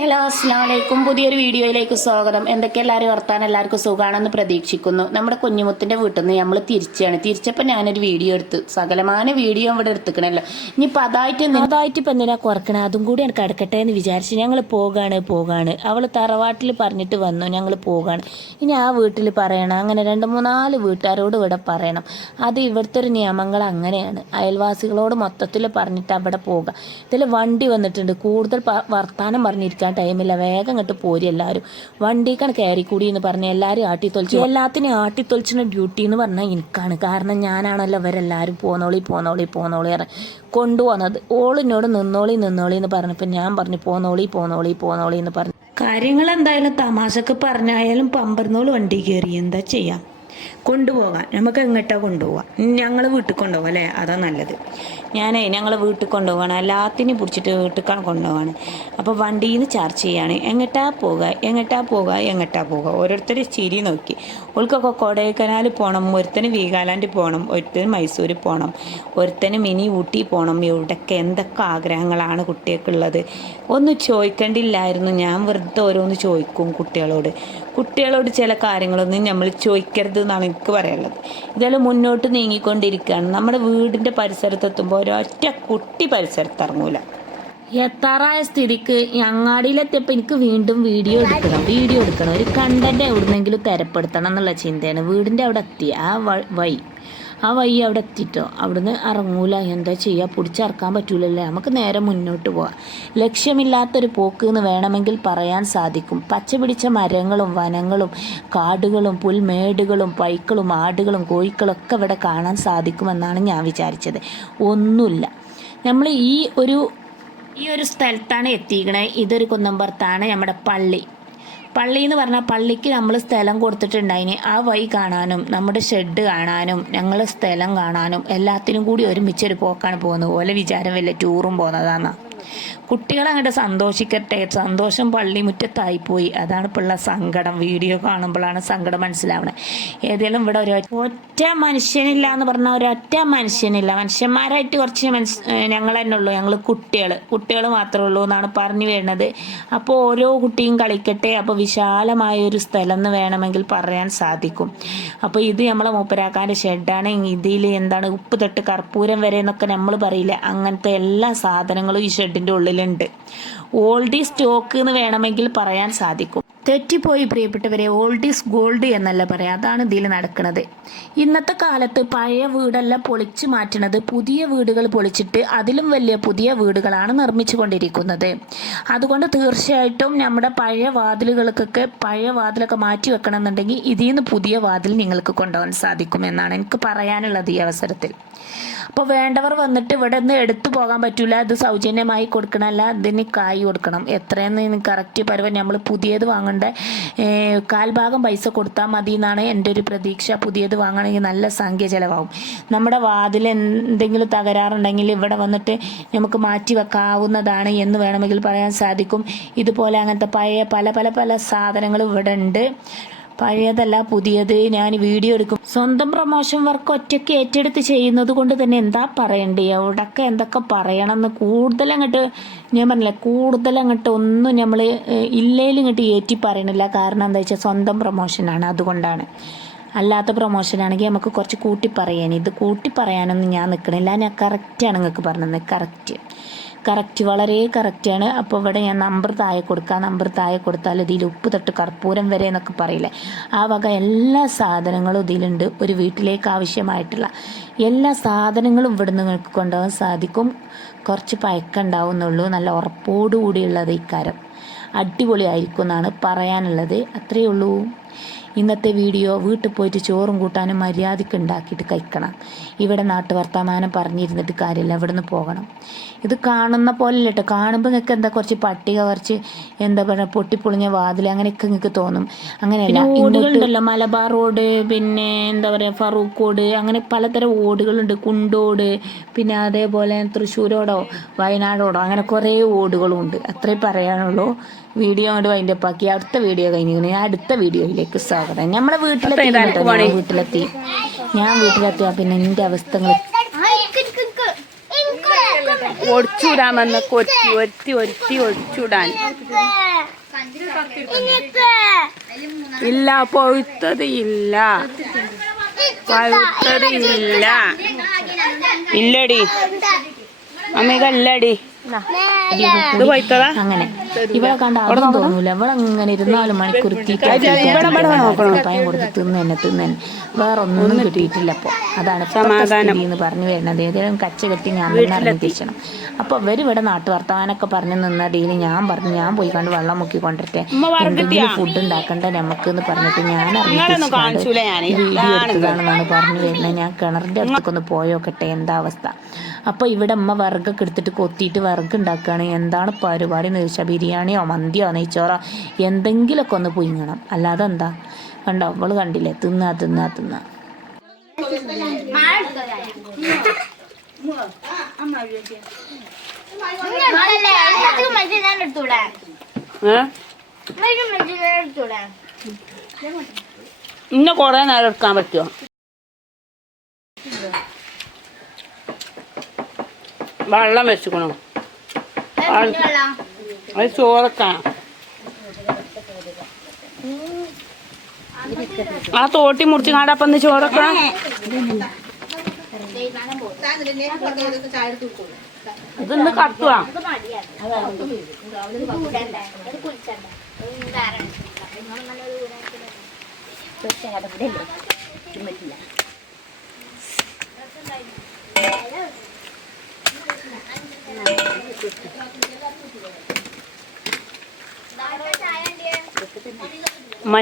Hello അസ്സാം വലൈക്കും പുതിയൊരു വീഡിയോയിലേക്ക് സ്വാഗതം. എന്തൊക്കെ എല്ലാവരും വർത്താൻ എല്ലാവർക്കും സുഖമാണെന്ന് പ്രതീക്ഷിക്കുന്നു. നമ്മുടെ കുഞ്ഞുമുത്തിന്റെ വീട്ടിൽ നിന്ന് നമ്മൾ തിരിച്ചാണ്. തിരിച്ചപ്പോൾ ഞാനൊരു വീഡിയോ എടുത്ത് സകലമാന വീഡിയോ ഇവിടെ എടുത്തുക്കണല്ലോ. ഇനിയിപ്പോൾ അതായിട്ട് അതായിട്ട് ഇപ്പം എന്തിനാ കുറക്കണേ? അതും കൂടി എനിക്ക് അടക്കട്ടെ എന്ന് വിചാരിച്ച് ഞങ്ങൾ പോകാണ് പോകാണ്. അവൾ തറവാട്ടിൽ പറഞ്ഞിട്ട് വന്നു ഞങ്ങൾ പോകാണ്. ഇനി ആ വീട്ടിൽ പറയണം. അങ്ങനെ രണ്ട് മൂന്നാൽ വീട്ടുകാരോട് ഇവിടെ പറയണം. അത് ഇവിടുത്തെ ഒരു നിയമങ്ങൾ അങ്ങനെയാണ്. അയൽവാസികളോട് മൊത്തത്തിൽ പറഞ്ഞിട്ട് അവിടെ പോകുക ഇതിൽ വണ്ടി വന്നിട്ടുണ്ട്. കൂടുതൽ വർത്താനം വർത്താനം പറഞ്ഞിരിക്കാൻ ടൈമില്ല വേഗം ഇങ്ങോട്ട് പോരി എല്ലാവരും വണ്ടി വണ്ടിക്കാണ് കയറിക്കൂടി എന്ന് പറഞ്ഞ് എല്ലാവരും ആട്ടിത്തൊളിച്ചു എല്ലാത്തിനും ആട്ടിത്തൊളിച്ചിന് ഡ്യൂട്ടി എന്ന് പറഞ്ഞാൽ എനിക്കാണ്. കാരണം ഞാനാണല്ലോ ഇവരെല്ലാവരും പോന്നോളി പോന്നോളി പോന്നോളി പറഞ്ഞ് കൊണ്ടുപോകുന്നത് ഓളിനോട് നിന്നോളി നിന്നോളി എന്ന് പറഞ്ഞപ്പോൾ ഞാൻ പറഞ്ഞു പോന്നോളി പോന്നോളി പോന്നോളി എന്ന് പറഞ്ഞു. കാര്യങ്ങൾ എന്തായാലും തമാശക്ക് പറഞ്ഞായാലും പമ്പർന്നോൾ വണ്ടി കയറി എന്താ ചെയ്യാം? കൊണ്ടുപോകാൻ. നമുക്ക് എങ്ങോട്ടാ കൊണ്ടുപോകാം ഞങ്ങൾ വീട്ടിൽ കൊണ്ടുപോകാം അല്ലേ? അതാ നല്ലത്. ഞാനേ ഞങ്ങൾ വീട്ടിൽ കൊണ്ടുപോകണം എല്ലാത്തിനെയും പിടിച്ചിട്ട് വീട്ടിൽ കൊണ്ടുപോകണം അപ്പോൾ വണ്ടിയിൽ നിന്ന് ചാർജ് ചെയ്യാണ്. എങ്ങോട്ടാ പോകുക എങ്ങോട്ടാ പോകുക എങ്ങോട്ടാ പോകുക ഓരോരുത്തർ ചിരി നോക്കി. ഓൾക്കൊക്കെ കൊടൈക്കനാൽ പോകണം ഒരുത്തന് വീഗാലാൻഡ് പോകണം ഒരുത്തന് മൈസൂർ പോകണം ഒരുത്തന് മിനി ഊട്ടി പോകണം ഇവിടെയൊക്കെ എന്തൊക്കെ ആഗ്രഹങ്ങളാണ് കുട്ടികൾക്കുള്ളത്. ഒന്നും ചോദിക്കേണ്ടില്ലായിരുന്നു. ഞാൻ വെറുതെ ഓരോന്ന് ചോദിക്കും കുട്ടികളോട്. കുട്ടികളോട് ചില കാര്യങ്ങളൊന്നും നമ്മൾ ചോദിക്കരുത് എന്നാണ് എനിക്ക് പറയാനുള്ളത്. ഇതെല്ലാം മുന്നോട്ട് നീങ്ങിക്കൊണ്ടിരിക്കുകയാണ്. നമ്മുടെ വീടിന്റെ പരിസരത്തെത്തുമ്പോൾ ഒരൊറ്റ കുട്ടി പരിസരത്ത് ഇറങ്ങൂല. എത്താറായ സ്ഥിതിക്ക് അങ്ങാടിയിലെത്തിയപ്പോൾ എനിക്ക് വീണ്ടും വീഡിയോ എടുക്കണം വീഡിയോ എടുക്കണം. ഒരു കണ്ടന്റ് എവിടുന്നെങ്കിലും തരപ്പെടുത്തണം എന്നുള്ള ചിന്തയാണ് വീടിന്റെ അവിടെ എത്തി ആ വഴി. ആ വഴി അവിടെ എത്തിയിട്ടോ അവിടുന്ന് ഇറങ്ങൂല. എന്താ ചെയ്യുക പിടിച്ചറക്കാൻ പറ്റൂലല്ലേ? നമുക്ക് നേരെ മുന്നോട്ട് പോവാം. ലക്ഷ്യമില്ലാത്തൊരു പോക്ക് എന്ന് വേണമെങ്കിൽ പറയാൻ സാധിക്കും. പച്ച പിടിച്ച മരങ്ങളും വനങ്ങളും കാടുകളും പുൽമേടുകളും പൈക്കളും ആടുകളും കോഴിക്കളൊക്കെ ഇവിടെ കാണാൻ സാധിക്കുമെന്നാണ് ഞാൻ വിചാരിച്ചത്. ഒന്നുമില്ല. നമ്മൾ ഈ ഒരു ഈ ഒരു സ്ഥലത്താണ് എത്തിക്കണേ. ഇതൊരു കുന്നമ്പുറത്താണ് നമ്മുടെ പള്ളി. പള്ളി എന്ന് പറഞ്ഞാൽ പള്ളിക്ക് നമ്മൾ സ്ഥലം കൊടുത്തിട്ടുണ്ടായിന്. ആ വഴി കാണാനും നമ്മുടെ ഷെഡ് കാണാനും ഞങ്ങൾ സ്ഥലം കാണാനും എല്ലാത്തിനും കൂടി ഒരുമിച്ചൊരു പോക്കാണ് പോകുന്നത്. പോലെ വിചാരം വല്ല ടൂറും പോകുന്നതാണ് കുട്ടികൾ അങ്ങോട്ട് സന്തോഷിക്കട്ടെ. സന്തോഷം പള്ളിമുറ്റത്തായിപ്പോയി അതാണ് ഇപ്പോൾ ഉള്ള സങ്കടം. വീഡിയോ കാണുമ്പോഴാണ് സങ്കടം മനസ്സിലാവണത് ഏതെങ്കിലും ഇവിടെ ഒരു ഒറ്റ മനുഷ്യനില്ല എന്ന് പറഞ്ഞാൽ ഒരൊറ്റ മനുഷ്യനില്ല. മനുഷ്യന്മാരായിട്ട് കുറച്ച് മനസ് ഞങ്ങൾ തന്നെ ഉള്ളൂ. ഞങ്ങൾ കുട്ടികൾ കുട്ടികൾ മാത്രമേ ഉള്ളൂ എന്നാണ് പറഞ്ഞു വരുന്നത്. അപ്പോൾ ഓരോ കുട്ടിയും കളിക്കട്ടെ. അപ്പോൾ വിശാലമായ ഒരു സ്ഥലം എന്ന് വേണമെങ്കിൽ പറയാൻ സാധിക്കും. അപ്പോൾ ഇത് നമ്മളെ മൂപ്പരാക്കാന്റെ ഷെഡാണ്. ഇതിൽ എന്താണ് ഉപ്പ് തൊട്ട് കർപ്പൂരം വരെ എന്നൊക്കെ നമ്മൾ പറയില്ല? അങ്ങനത്തെ എല്ലാ സാധനങ്ങളും ഈ ഷെഡിന്റെ ഉള്ളിലുണ്ട് ഓൾഡി സ്റ്റോക്ക് എന്ന് വേണമെങ്കിൽ പറയാൻ സാധിക്കും. തെറ്റിപ്പോയി പ്രിയപ്പെട്ടവരെ ഓൾഡ് ഈസ് ഗോൾഡ് എന്നല്ല പറയാം അതാണ് ഇതിൽ നടക്കുന്നത് ഇന്നത്തെ കാലത്ത് പഴയ വീടല്ല പൊളിച്ചു മാറ്റുന്നത് പുതിയ വീടുകൾ പൊളിച്ചിട്ട് അതിലും വലിയ പുതിയ വീടുകളാണ് നിർമ്മിച്ചു കൊണ്ടിരിക്കുന്നത് അതുകൊണ്ട് തീർച്ചയായിട്ടും നമ്മുടെ പഴയ വാതിലുകൾക്കൊക്കെ പഴയ വാതിലൊക്കെ മാറ്റി വെക്കണം എന്നുണ്ടെങ്കിൽ ഇതിൽ നിന്ന് പുതിയ വാതിൽ നിങ്ങൾക്ക് കൊണ്ടുപോകാൻ സാധിക്കുമെന്നാണ് എനിക്ക് പറയാനുള്ളത് ഈ അവസരത്തിൽ. അപ്പോൾ വേണ്ടവർ വന്നിട്ട് ഇവിടെ നിന്ന് എടുത്തു പോകാൻ പറ്റില്ല ഇത് സൗജന്യമായി കൊടുക്കണമല്ല കായ് കൊടുക്കണം. എത്രയെന്ന് കറക്റ്റ് പരുവം നമ്മൾ പുതിയത് വാങ്ങേണ്ട? കാൽഭാഗം പൈസ കൊടുത്താൽ മതി എന്നാണ് എന്റെ ഒരു പ്രതീക്ഷ. പുതിയത് വാങ്ങണമെങ്കിൽ നല്ല സംഖ്യ ചിലവാകും. നമ്മുടെ വാതിൽ എന്തെങ്കിലും തകരാറുണ്ടെങ്കിൽ ഇവിടെ വന്നിട്ട് നമുക്ക് മാറ്റി വെക്കാവുന്നതാണ് എന്ന് വേണമെങ്കിൽ പറയാൻ സാധിക്കും. ഇതുപോലെ അങ്ങനത്തെ പഴയ പല പല പല സാധനങ്ങളും ഇവിടെ ഉണ്ട്. പഴയതല്ല പുതിയത്. ഞാൻ വീഡിയോ എടുക്കും. സ്വന്തം പ്രൊമോഷൻ വർക്ക് ഒറ്റയ്ക്ക് ഏറ്റെടുത്ത് ചെയ്യുന്നത് കൊണ്ട് തന്നെ എന്താ പറയണ്ടേ? അവിടൊക്കെ എന്തൊക്കെ പറയണമെന്ന് കൂടുതൽ അങ്ങോട്ട് ഞാൻ പറഞ്ഞില്ല കൂടുതൽ അങ്ങോട്ട് ഒന്നും നമ്മൾ ഇല്ലേലും ഇങ്ങോട്ട് ഏറ്റി പറയണില്ല. കാരണം എന്താ വെച്ചാൽ സ്വന്തം പ്രൊമോഷനാണ് അതുകൊണ്ടാണ്. അല്ലാത്ത പ്രൊമോഷനാണെങ്കിൽ നമുക്ക് കുറച്ച് കൂട്ടി പറയാൻ ഇത് കൂട്ടി പറയാനൊന്നും ഞാൻ നിൽക്കണില്ല ഞാൻ കറക്റ്റാണ് നിങ്ങൾക്ക് പറഞ്ഞത്. കറക്റ്റ് കറക്റ്റ് വളരെ കറക്റ്റാണ് അപ്പോൾ ഇവിടെ ഞാൻ നമ്പർ താഴെ കൊടുക്കാം. നമ്പർ താഴെ കൊടുത്താൽ ഇതിൽ ഉപ്പ് തൊട്ട് കർപ്പൂരം വരെ എന്നൊക്കെ പറയില്ലേ. ആ വക എല്ലാ സാധനങ്ങളും ഇതിലുണ്ട്. ഒരു വീട്ടിലേക്ക് ആവശ്യമായിട്ടുള്ള എല്ലാ സാധനങ്ങളും ഇവിടെ നിങ്ങൾക്ക് കൊണ്ടുപോകാൻ സാധിക്കും. കുറച്ച് പയക്കുണ്ടാവുന്നുള്ളൂ നല്ല ഉറപ്പോടുകൂടിയുള്ളത് ഇക്കാരം അടിപൊളിയായിരിക്കും എന്നാണ് പറയാനുള്ളത്. അത്രയേ ഉള്ളൂ. ഇന്നത്തെ വീഡിയോ വീട്ടിൽ പോയിട്ട് ചോറും കൂട്ടാനും മര്യാദയ്ക്ക് ഉണ്ടാക്കിയിട്ട് കഴിക്കണം. ഇവിടെ നാട്ടു വർത്തമാനം പറഞ്ഞിരുന്നിട്ട് കാര്യമില്ല. ഇവിടെ നിന്ന് പോകണം. ഇത് കാണുന്ന പോലെ കേട്ടോ കാണുമ്പോൾ നിങ്ങൾക്ക് എന്താ കുറച്ച് പട്ടിക കുറച്ച് എന്താ പറയുക പൊട്ടിപ്പൊളിഞ്ഞ വാതിൽ അങ്ങനെയൊക്കെ നിങ്ങൾക്ക് തോന്നും. അങ്ങനെയല്ല ഓടുകളുണ്ടല്ലോ. മലബാർ റോഡ് പിന്നെ എന്താ പറയുക ഫറൂഖ് ഓട് അങ്ങനെ പലതരം ഓടുകളുണ്ട്. കുണ്ടോട് പിന്നെ അതേപോലെ തൃശ്ശൂരോടോ വയനാടോടോ അങ്ങനെ കുറേ ഓടുകളും ഉണ്ട് അത്രേ പറയാനുള്ളൂ. വീഡിയോ അങ്ങോട്ട് വൈൻഡ് അപ്പ് ആക്കി. അടുത്ത വീഡിയോ കഴിഞ്ഞിരിക്കുന്നത് ഞാൻ അടുത്ത വീഡിയോയിലേക്ക് സ്വാഗതം. നമ്മളെ വീട്ടിലെത്തി. വീട്ടിലെത്തി ഞാൻ വീട്ടിലെത്തി. ഞാൻ വീട്ടിലെത്തിയാ പിന്നെ എന്റെ അവസ്ഥകൾ എനിക്ക് ഒടിച്ചുവിടാമെന്ന് കൊത്തി ഒരുത്തി ഒരുത്തി ഒടിച്ചുവിടാൻ ഇല്ല പൊഴുത്തത് ഇല്ല. പഴുത്തത് ഇല്ല. ഇല്ലടി. അമ്മ ഇല്ലടി ഇത് പൊയ്ത്തതാ? അങ്ങനെ. ഇവിടെ കണ്ട അതൊന്നും തോന്നൂല. ഇവിടെ ഇങ്ങനെ ഇരുന്നാൽ മണിക്കൂർ പയം കൊടുത്ത് തിന്ന് തന്നെ തിന്ന് തന്നെ വേറെ ഒന്നും കിട്ടിയിട്ടില്ല അപ്പൊ അതാണ് സമാധാനം. എന്ന് പറഞ്ഞു വരുന്നത്. ഏതെങ്കിലും കച്ച കെട്ടി ഞാൻ തന്നെ ഇറങ്ങി തിരിച്ചണം അപ്പൊ ഇവർ ഇവിടെ നാട്ടു വർത്തമാനൊക്കെ പറഞ്ഞു നിന്ന ഡീൽ ഞാൻ പറഞ്ഞു. ഞാൻ പോയി കണ്ട് വെള്ളം മുക്കി കൊണ്ടിട്ടെ എന്തെങ്കിലും ഫുഡ് ഉണ്ടാക്കണ്ട നമുക്ക് എന്ന് പറഞ്ഞിട്ട് ഞാൻ എടുത്തതാണെന്നാണ് പറഞ്ഞു വരുന്നത്. ഞാൻ കിണറിന്റെ അടുത്തേക്കൊന്ന് പോയോക്കട്ടെ എന്താ അവസ്ഥ? അപ്പൊ ഇവിടെ അമ്മ വിറകൊക്കെ എടുത്തിട്ട് കൊത്തിയിട്ട് വിറക് ഉണ്ടാക്കുകയാണ് എന്താണ് പരിപാടി എന്ന് ചോദിച്ചാൽ ബിരിയാണിയോ മന്തിയോ നെയ്ച്ചോറോ എന്തെങ്കിലുമൊക്കെ ഒന്ന് പുയിങ്ങണം അല്ലാതെ എന്താ? കണ്ടോ? അവൾ കണ്ടില്ലേ? തിന്നാ തിന്നാ തിന്നാ. ഇന്നെ കൊറേ നേരം എടുക്കാൻ പറ്റുമോ വെള്ളം വെച്ചുക്കണോ? അത് ചോറക്കാണ് ആ തോട്ടി മുറിച്ച് കാണ്ടപ്പം ചോറക്കണം ഇതൊന്ന് കത്തുവാ.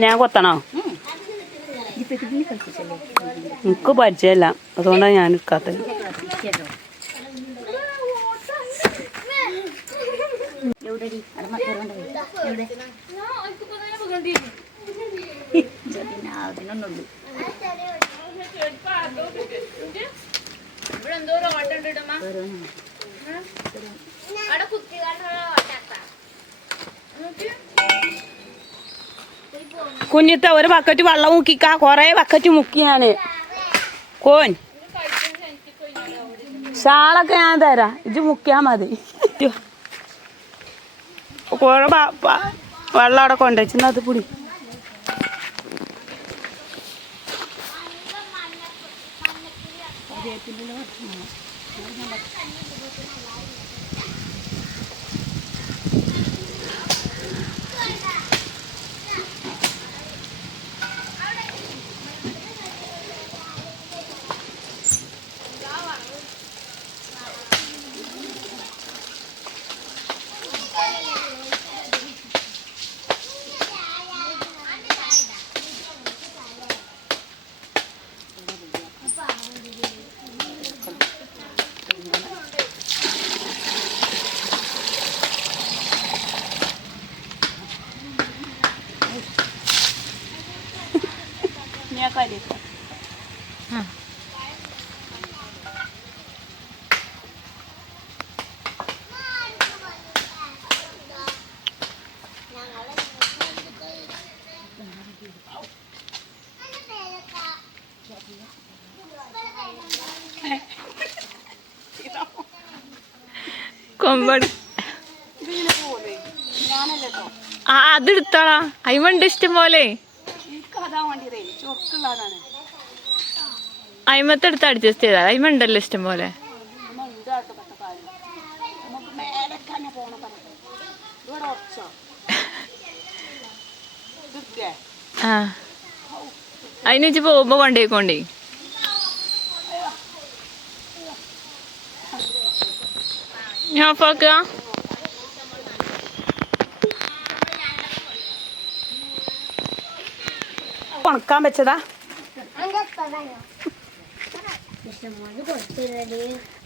ഞാൻ കൊത്തണോ? എനിക്ക് പരിചയമല്ല. അതുകൊണ്ടാണ് ഞാൻ എടുക്കാത്തത്. കുഞ്ഞിത്ത ഒരു ബക്കറ്റ് വെള്ളം മുക്കിക്ക. കൊറേ ബക്കറ്റ് മുക്കിയാണ് കോൻ. ഷാളൊക്കെ ഞാൻ തരാം. ഇത് മുക്കിയാ മതി. കുറെ വെള്ളം അവിടെ കൊണ്ടുവച്ചിരുന്ന അത് പിടി. കൊമ്പടി. ആ അതെടുത്തോളാ അയ്മണ്ട് ഇഷ്ടം പോലെ. അയിമത്തെടുത്ത് അഡ്ജസ്റ്റ് ചെയ്താൽ അയിമ ഉണ്ടല്ലോ ഇഷ്ടം പോലെ. അതിന് വെച്ച് പോകുമ്പോ കൊണ്ടേക്കോണ്ടേ ഞാൻ ഓഫാക്കുക ഉണക്കാൻ വെച്ചതാ?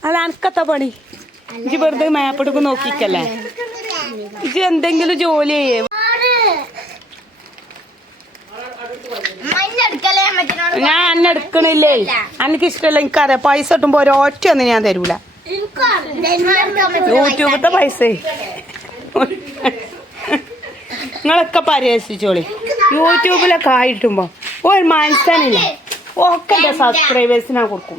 അല്ല അനക്കത്ത പണി? ഇജ്ജ് വെറുതെ മാപ്പെടുക്ക് നോക്കിക്കല്ലേ? ഇജ്ജ് എന്തെങ്കിലും ജോലി ചെയ്യേ. ഞാൻ അന്നെ എടുക്കണില്ലേ? അനക്ക് ഇഷ്ടമല്ല എനിക്കറിയാം പൈസ കിട്ടുമ്പോ ഒരൊറ്റ ഒന്നും ഞാൻ തരൂല. യൂട്യൂബിത്തെ പൈസ. നിങ്ങളൊക്കെ പരിഹസിച്ചോളി. യൂട്യൂബിലൊക്കെ ആയിട്ടുമ്പോ. ഒരു മനസ്സിനില്ല ഒക്കെ എന്റെ സബ്സ്ക്രൈബേഴ്സിനാ കൊടുക്കും.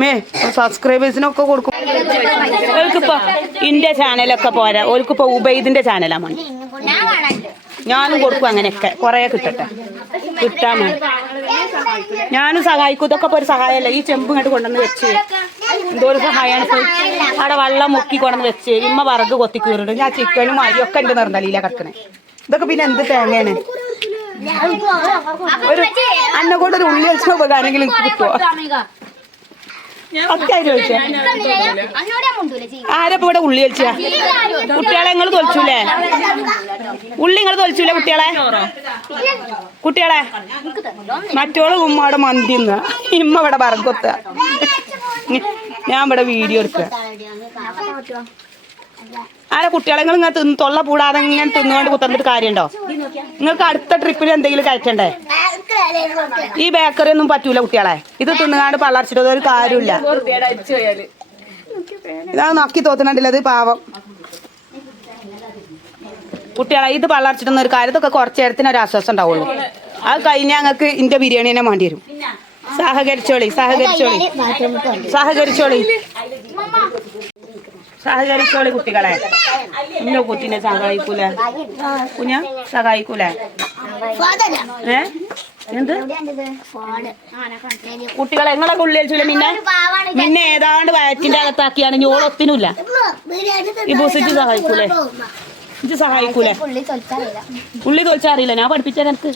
മേ സബ്സ്ക്രൈബേഴ്സിനൊക്കെ കൊടുക്കും. ഓൽക്കിപ്പോ ഇന്റെ ചാനലൊക്കെ പോരാ. ഓൽക്കിപ്പോ ഉബൈദിന്റെ ചാനലാ മോൻ ഞാനും കൊടുക്കും അങ്ങനെയൊക്കെ. കൊറേ കിട്ടട്ടെ. കിട്ടാൻ മതി. ഞാനും സഹായിക്കും. ഇതൊക്കെ ഒരു സഹായമല്ല ഈ ചെമ്പ് ഇങ്ങോട്ട് കൊണ്ടുവന്ന് വെച്ച്. എന്തോ ഒരു സഹായമാണ് അവിടെ വെള്ളം മുക്കി കൊണ്ടുവന്ന് വെച്ച്. ഇമ്മ വറക് കൊത്തി കീറിട്ട് ഞാൻ ചിക്കനും അരിയൊക്കെ എന്റെ നിർന്നലിയില കിടക്കണേ. ഇതൊക്കെ പിന്നെ എന്ത് തേങ്ങയാണ്? അന്നെ കൊണ്ട് ഒരു ഉള്ളി വെച്ച ഉപകാരമെങ്കിലും ആരെങ്കിലും കിട്ടുമോ അത്യാവശ്യം. ചോദിച്ചേ ആരാ ഇപ്പൊ ഇവിടെ ഉള്ളി വലിച്ച കുട്ടികളെ നിങ്ങൾ തൊലിച്ചൂലേ? ഉള്ളി നിങ്ങൾ തൊലിച്ചൂലേ കുട്ടികളെ? കുട്ടികളെ? മറ്റോൾ ഉമ്മയുടെ മന്തി തിന്നുക. ഇമ്മ ഇവിടെ പറക്കൊത്ത ഞാൻ ഇവിടെ വീഡിയോ എടുക്കുക ആരാ കുട്ടികളെ? നിങ്ങൾ ഇങ്ങനെ തിന്ന് തൊള്ള പൂടാതെ ഇങ്ങനെ തിന്നുകൊണ്ട് കുത്തന്നിട്ട് കാര്യമുണ്ടോ? നിങ്ങൾക്ക് അടുത്ത ട്രിപ്പിൽ എന്തെങ്കിലും കയറ്റണ്ടേ? ഈ ബേക്കറി ഒന്നും പറ്റൂല കുട്ടികളെ. ഇത് തിന്നുകാണ്ട് പള്ളർച്ചിട്ട് ഒരു കാര്യമില്ല ഇതാ നക്കി തോത്തുന്നുണ്ടല്ലോ അത് പാവം. കുട്ടികളെ ഇത് പള്ളർച്ചിട്ടൊന്നും ഒരു കാര്യം ഇതൊക്കെ കുറച്ച് നേരത്തിന് ഒരു ആശ്വാസം ഉണ്ടാവുള്ളൂ. അത് കഴിഞ്ഞാൽ ഞങ്ങൾക്ക് ഇന്റെ ബിരിയാണി തന്നെ വേണ്ടി വരും. സഹകരിച്ചോളി സഹകരിച്ചോളി. സഹകരിച്ചോളി. സഹകരിച്ചോളി കുട്ടികളെ. ഇന്ന കുട്ടിനെ സഹായിക്കൂല? കുഞ്ഞ സഹായിക്കൂല? ഏ? എന്ത്? കുട്ടികളെ നിങ്ങളെ ഉള്ളിൽ മിന്നെ മിന്നെ ഏതാണ്ട് വയറ്റിന്റെ അകത്താക്കിയാണ് ഞോളൊത്തിനുമില്ല ഈ ബുസിച്ച് സഹായിക്കൂലേ? ഇത് സഹായിക്കൂലേ? ഉള്ളി തൊളിച്ചറിയില്ല ഞാൻ പഠിപ്പിച്ചാൽ എനിക്ക്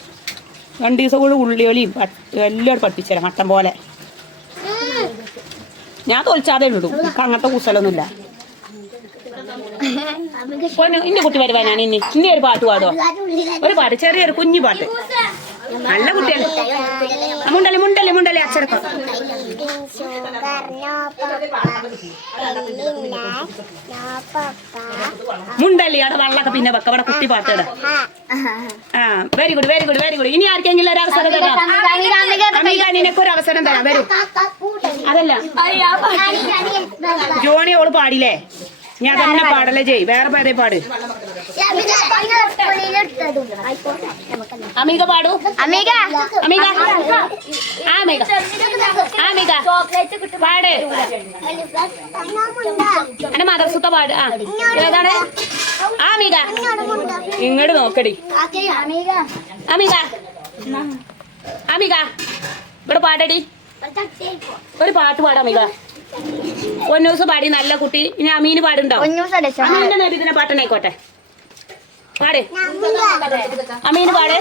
രണ്ട് ദിവസം കൂടെ ഉള്ളിയൊലിയും എല്ലാം പഠിപ്പിച്ചുതരാം മട്ടം പോലെ. ഞാൻ തോൽച്ചാതെ ഉള്ളൂ അങ്ങനത്തെ കുസലൊന്നുമില്ല ഇന്റെ കുട്ടി വരുവാനാണ് ഇനി ഇനി ഒരു പാട്ട് പാടോ ഒരു പാട്ട് ചെറിയൊരു കുഞ്ഞു പാട്ട്. നല്ല കുട്ടിയാണ് മുണ്ടല്ലേ മുണ്ടല്ലേ മുണ്ടല്ലേ അച്ചടക്കം. മുണ്ടല്ലേ അവിടെ വള്ളൊക്കെ പിന്നെ വെക്ക. അവിടെ കുട്ടി പാട്ട് ആ very good very good very good ഇനി ആർക്കെങ്കിലും ഒരു അവസരം തരാം? ഒരു അവസരം തരാം. വരൂ. അതല്ല. ജോണി ഓൾ പാടില്ലേ? ഞാൻ തന്നെ പാടല്ലേ ചെയ് വേറെ പാടേ പാട്. അമീക പാടൂ. അമീക. അമീക. അമീക. അമീക. പാട്. എന്റെ മദർസുത്ത പാട്. ആ ഏതാണ്? അമീക. ഇങ്ങോട്ട് നോക്കടി. അമീക അമീക. അമീക. ഇവിടെ പാടടി. ഒരു പാട്ട് പാടാം അമീക. ഒന്നൂസ് പാടി നല്ല കുട്ടി. ഇനി അമീന് പാടുണ്ടോ അമീന്റെ നേരത്തിനെ പാട്ടനായിക്കോട്ടെ പാട്. അമീന് പാട്.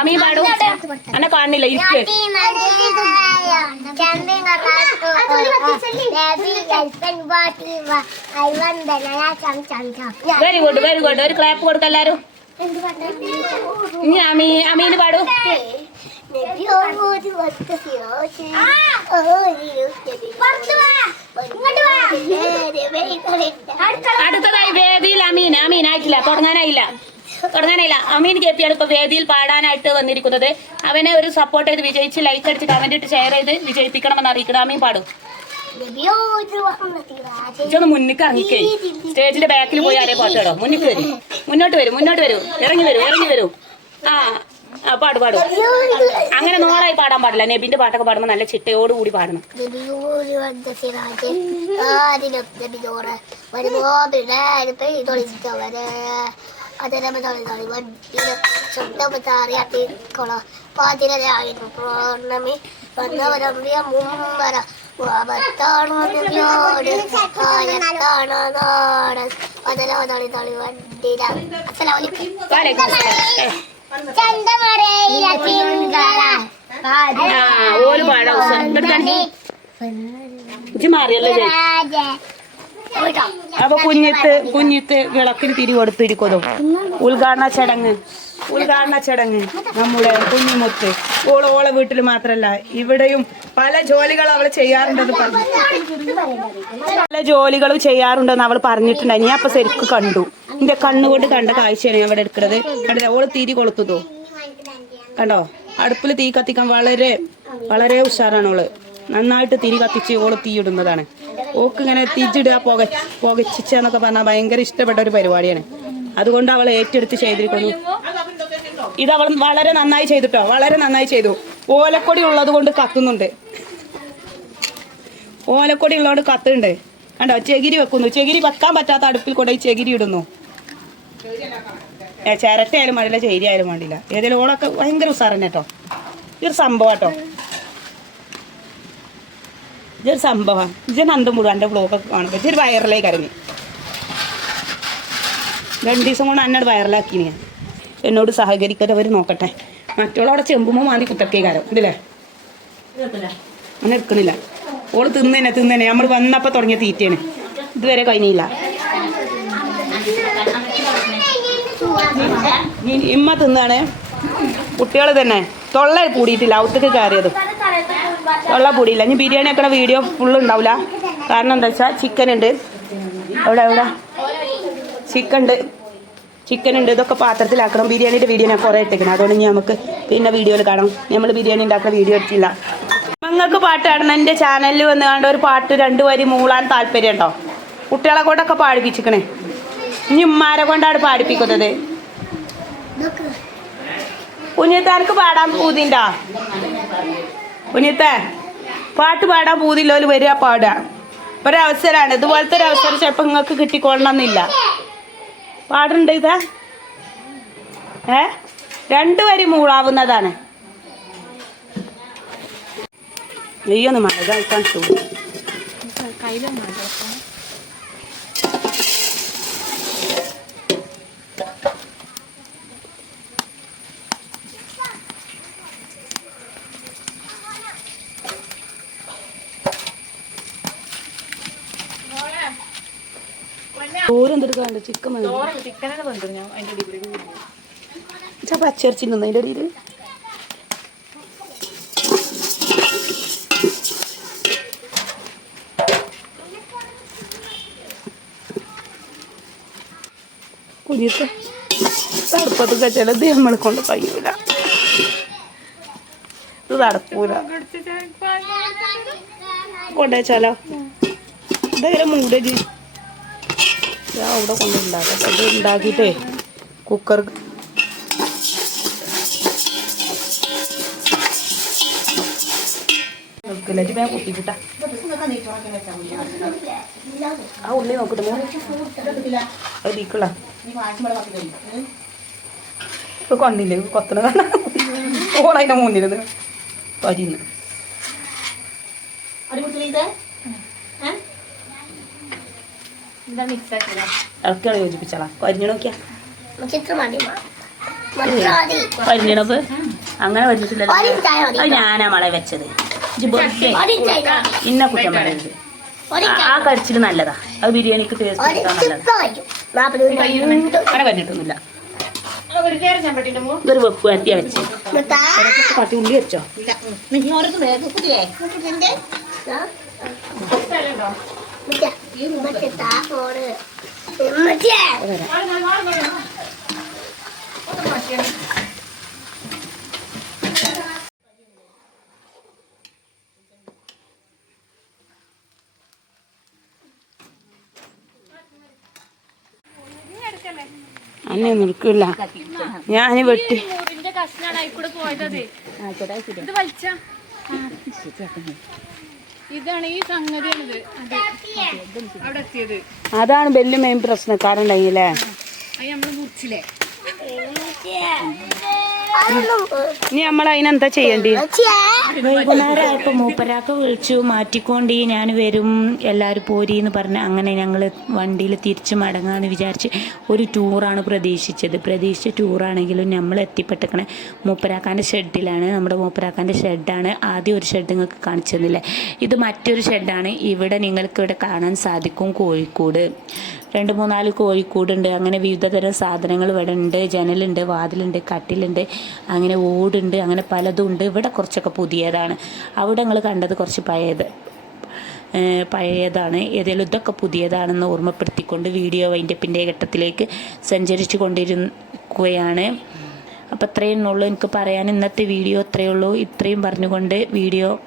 അമീൻ പാടും. അന്നെ കാണുന്നില്ല ഇരിക്ക്. വെരി ഗുഡ് വെരി ഗുഡ് ഒരു ക്ലാപ്പ് കൊടുക്ക എല്ലാരും. ഇനി അമീ അമീന് പാടൂ. അടുത്തതായി വേദിയിൽ അമീൻ. അമീൻ ആയിട്ടില്ല. തുടങ്ങാനായില്ല. തുടങ്ങാനായില്ല. അമീൻ കെ പിയാണ് ഇപ്പൊ വേദിയിൽ പാടാനായിട്ട് വന്നിരിക്കുന്നത്. അവനെ ഒരു സപ്പോർട്ട് ചെയ്ത് വിജയിച്ച് ലൈക്ക് അടിച്ച് കമന്റ് ഇട്ട് ഷെയർ ചെയ്ത് വിജയിപ്പിക്കണമെന്ന് അറിയിക്കണം അമീൻ പാടും. ഇതൊന്ന് മുന്നിക്ക് ഇറങ്ങിക്കേ. സ്റ്റേജിന്റെ ബാക്കിൽ പോയി ആരേ പാട്ട് കേട്ടോ. മുന്നിക്ക് വരും. മുന്നോട്ട് വരും. മുന്നോട്ട് വരും. ഇറങ്ങി വരും. ഇറങ്ങി വരും. ആ. ആ പാട് പാടും. അങ്ങനെ നോളായി പാടാൻ പാടില്ല. നബിന്റെ പാട്ടൊക്കെ പാടുമ്പോൾ നല്ല ചിട്ടയോട് കൂടി പാടണം. പൗർണമി വന്നവരമ്യ പാടാം അപ്പൊ കുഞ്ഞിത്ത് കുഞ്ഞിത്ത് വിളക്കിന് തിരി കൊടുത്തിരിക്കുന്നു ഉദ്ഘാടന ചടങ്ങ്. ഉദ്ഘാടന ചടങ്ങ് നമ്മുടെ കുഞ്ഞുമുത്ത്. ഓൾ ഓളെ വീട്ടിൽ മാത്രല്ല ഇവിടെയും പല ജോലികൾ അവൾ ചെയ്യാറുണ്ടെന്ന് പറഞ്ഞു. പല ജോലികളും ചെയ്യാറുണ്ടെന്ന് അവൾ പറഞ്ഞിട്ടുണ്ടായി ഞാൻ അപ്പൊ ശരിക്കും കണ്ടു. എന്റെ കണ്ണുകൊണ്ട് കണ്ട കാഴ്ചയാണ് ഞാൻ ഇവിടെ എടുക്കുന്നത്. കണ്ടില്ലേ? ഓൾ തീരി കൊളുത്തുതോ? കണ്ടോ? അടുപ്പിൽ തീ കത്തിക്കാൻ വളരെ വളരെ ഉഷാറാണ് ഓൾ. നന്നായിട്ട് തിരി കത്തിച്ച് ഓൾ തീയിടുന്നതാണ് ഓക്ക് ഇങ്ങനെ തിരിച്ചിടുക പുക പുകച്ചിച്ചെന്നൊക്കെ പറഞ്ഞാൽ ഭയങ്കര ഇഷ്ടപ്പെട്ട ഒരു പരിപാടിയാണ്. അതുകൊണ്ട് അവൾ ഏറ്റെടുത്ത് ചെയ്തിരിക്കുന്നു. ഇത് അവൾ വളരെ നന്നായി ചെയ്തിട്ടോ? വളരെ നന്നായി ചെയ്തു. ഓലക്കൊടി ഉള്ളത് കൊണ്ട് കത്തുന്നുണ്ട്. ഓലക്കൊടി ഉള്ളതുകൊണ്ട് കത്തുണ്ട് കണ്ടോ? ചെകിരി വെക്കുന്നു. ചെകിരി വെക്കാൻ പറ്റാത്ത അടുപ്പിൽ ഈ ചെകിരി ഇടുന്നു. ചിരട്ടയായാലും വേണ്ടില്ല ചേരി ആയാലും വേണ്ടില്ല. ഏതെങ്കിലും ഓളൊക്കെ ഭയങ്കര ഉസാറന്നെ കേട്ടോ ഇതൊരു സംഭവം കേട്ടോ ഇതൊരു സംഭവം. ഇത് നന്ദം മുഴുവൻ എന്റെ ബ്ലോഗൊക്കെ കാണുമ്പോൾ ഇതൊരു വയറിലേക്ക് ഇറങ്ങി. രണ്ട് ദിവസം കൊണ്ട് എന്നോട് വൈറലാക്കി ഞാൻ. എന്നോട് സഹകരിക്കാതെ അവർ നോക്കട്ടെ. മറ്റുള്ളവിടെ ചെമ്പുമ്പോൾ മാറി കുത്തക്കേ കാരം ഇതില്ലേ? അങ്ങനെ എടുക്കുന്നില്ല. ഓൾ തിന്നേനെ തിന്നേനെ നമ്മൾ വന്നപ്പോൾ തുടങ്ങിയ തീറ്റയാണ്. ഇതുവരെ കഴിഞ്ഞില്ല. ഇമ്മ തിന്നാണ്. കുട്ടികൾ തന്നെ. തൊള്ള കൂടിയിട്ടില്ല ഔത്തേക്ക് കയറിയത്. തൊള്ള പൂടിയില്ല. ഇനി ബിരിയാണി ആക്കണ വീഡിയോ ഫുള്ള് ഉണ്ടാവില്ല കാരണം എന്താ വെച്ചാൽ ചിക്കൻ ഉണ്ട്. എവിടെ എവിടെ? ചിക്കൻ ഉണ്ട്. ചിക്കൻ ഉണ്ട്. ഇതൊക്കെ പാത്രത്തിലാക്കണം. ബിരിയാണിയുടെ വീഡിയോ ഞാൻ കുറേ ഇട്ടേക്കണം. അതുകൊണ്ട് ഇനി നമുക്ക് പിന്നെ വീഡിയോയിൽ കാണാം. നമ്മൾ ബിരിയാണി ഉണ്ടാക്കുന്ന വീഡിയോ എടുത്തില്ല. നിങ്ങൾക്ക് പാട്ട് പാടണം. എന്റെ ചാനലിൽ വന്ന് കണ്ട ഒരു പാട്ട് രണ്ട് വരി മൂളാൻ താല്പര്യം ഉണ്ടോ കുട്ടികളെ കൊണ്ടൊക്കെ പാടിപ്പിച്ചിക്കണേ. ഇനി ഉമ്മാരെ കൊണ്ടാണ് പാടിപ്പിക്കുന്നത്. കുഞ്ഞിത്താർക്ക് പാടാൻ പൂതിണ്ടാ? കുഞ്ഞിത്തെ പാട്ട് പാടാൻ പൂതില്ലോൽ വരിക പാടുക. ഒരവസരമാണ് ഇതുപോലത്തെ ഒരു അവസരം ചിലപ്പോൾ നിങ്ങൾക്ക് കിട്ടിക്കൊള്ളണമെന്നില്ല പാടുണ്ട് ഇതാ? ഏ? രണ്ടു വരി മൂളാവുന്നതാണ്. നെയ്യൊന്ന് മഴ കഴിക്കാൻ തോന്നുന്നു ചോരെന്തെടുക്കാണ്ട് ചിക്കൻ പച്ചരിച്ചി നിന്നു അതിന്റെ ഇടയിൽ കുഞ്ഞിട്ട് തടുപ്പത്തൊക്കെ ചിലത് നമ്മളെ കൊണ്ട് കഴിയൂല. ഇത് നടക്കൂല കൊണ്ടുവച്ചാലോ ഇതെങ്ങനെ മൂടജി ഞാൻ അവിടെ കൊണ്ടുണ്ടാക്കാം ഇത് ഉണ്ടാക്കിയിട്ടേ കുക്കർ നോക്കില്ല ഞാൻ കുത്തിക്കിട്ടാ ആ ഉള്ളി നോക്കട്ടെ അത് തീക്കള ഇപ്പൊ കൊണ്ടില്ലേ? കൊത്തണ കാണാൻ ഓളതിന്റെ മുന്നിരുന്ന് പരിന്ന് ഇറക്കിയാണ് യോജിപ്പിച്ചാളാ കരിഞ്ഞ നോക്കിയാ. ചിത്രം മതി മതി കരിഞ്ഞണപ്പ് അങ്ങനെ മതി അത് ഞാനാ മളെ വെച്ചത്. ഇന്ന കുറ്റം പറയരുത്. ആ- കരിച്ചിൽ നല്ലതാ. അത് ബിരിയാണിക്ക് ടേസ്റ്റ് അങ്ങനെ കരിഞ്ഞിട്ടൊന്നുമില്ല ഇതൊരു വെപ്പ് എത്തിയാ വെച്ച്. പട്ടി ഉള്ളി വെച്ചോ? അന്നെ നിൽക്കില്ല ഞാൻ വെട്ടി. മുറിന്റെ കഷ്ണാണ് ആയിക്കൂടെ പോയത് ഇത് വലിച്ച. ഇതാണ് ഈ സംഗതിയാണിത് അവിടെ എത്തിയത്. അതാണ് വലിയ മെയിൻ പ്രശ്നക്കാരുണ്ടെങ്കിലേ അത് നമ്മൾ മുറിച്ചില്ലേ? ഇനി നമ്മൾ അതിനെന്താ ചെയ്യണ്ടേ? വൈകുന്നേരം മൂപ്പരാക്ക വിളിച്ചു മാറ്റിക്കൊണ്ട് ഞാൻ വരും എല്ലാവരും എന്ന് പറഞ്ഞ് അങ്ങനെ ഞങ്ങൾ വണ്ടിയിൽ തിരിച്ച് മടങ്ങാന്ന് വിചാരിച്ച് ഒരു ടൂറാണ് പ്രതീക്ഷിച്ചത്. പ്രതീക്ഷിച്ച ടൂറാണെങ്കിലും നമ്മൾ എത്തിപ്പെട്ടേക്കണേ മൂപ്പരാക്കാന്റെ ഷെഡിലാണ് നമ്മുടെ മൂപ്പരാക്കാന്റെ ഷെഡാണ്. ആദ്യം ഒരു ഷെഡ് നിങ്ങൾക്ക് കാണിച്ചു തന്നില്ലേ? ഇത് മറ്റൊരു ഷെഡാണ്. ഇവിടെ നിങ്ങൾക്ക് ഇവിടെ കാണാൻ സാധിക്കും കോഴിക്കോട്. രണ്ട് മൂന്നാൽ കോഴിക്കൂടുണ്ട്. അങ്ങനെ വിവിധ തരം സാധനങ്ങൾ ഇവിടെ ഉണ്ട് ജനലുണ്ട് വാതിലുണ്ട് കട്ടിലുണ്ട്. അങ്ങനെ ഓടുണ്ട്. അങ്ങനെ പലതും ഉണ്ട്. ഇവിടെ കുറച്ചൊക്കെ പുതിയതാണ്. അവിടെ നിങ്ങൾ കണ്ടത് കുറച്ച് പഴയത് പഴയതാണ്. ഏതെങ്കിലും ഇതൊക്കെ പുതിയതാണെന്ന് ഓർമ്മപ്പെടുത്തിക്കൊണ്ട് വീഡിയോ വൈൻഡപ്പിന്റെ ഘട്ടത്തിലേക്ക് സഞ്ചരിച്ചു കൊണ്ടിരിക്കുകയാണ്. അപ്പോൾ അത്രയേ ഉള്ളൂ. എനിക്ക് പറയാൻ ഇന്നത്തെ വീഡിയോ അത്രയേ ഉള്ളൂ. ഇത്രയും പറഞ്ഞുകൊണ്ട് വീഡിയോ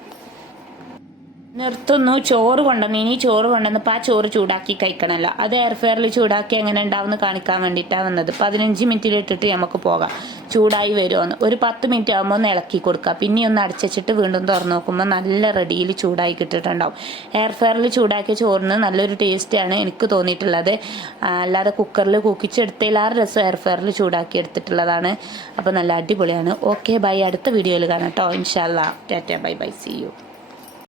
നിർത്തുന്നു. ചോറ് കൊണ്ടുവന്നു ഇനി ചോറ് കൊണ്ടുവന്നപ്പോൾ ആ ചോറ് ചൂടാക്കി കഴിക്കണമല്ലോ അത് എയർ ഫെയറിൽ ചൂടാക്കി എങ്ങനെ ഉണ്ടാവുമെന്ന് കാണിക്കാൻ വേണ്ടിയിട്ടാണ് വന്നത്. പതിനഞ്ച് മിനിറ്റിലിട്ടിട്ട് നമുക്ക് പോകാം. ചൂടായി വരുമെന്ന് ഒരു പത്ത് മിനിറ്റ് ആകുമ്പോൾ ഒന്ന് ഇളക്കി കൊടുക്കുക. പിന്നെ ഒന്ന് അടച്ചിട്ട് വീണ്ടും തുറന്ന് നോക്കുമ്പോൾ നല്ല റെഡിയിൽ ചൂടായി കിട്ടിയിട്ടുണ്ടാവും. എയർ ഫെയറിൽ ചൂടാക്കിയ ചോറിന് നല്ലൊരു ടേസ്റ്റാണ് എനിക്ക് തോന്നിയിട്ടുള്ളത്. അല്ലാതെ കുക്കറിൽ കുക്കിച്ചെടുത്തതിലാറ് രസം എയർ ഫെയറിൽ ചൂടാക്കി എടുത്തിട്ടുള്ളതാണ്. അപ്പോൾ നല്ല അടിപൊളിയാണ്. ഓക്കെ ബൈ അടുത്ത വീഡിയോയിൽ കാണാം കേട്ടോ ഇൻഷാല്ലാ tata bye bye see you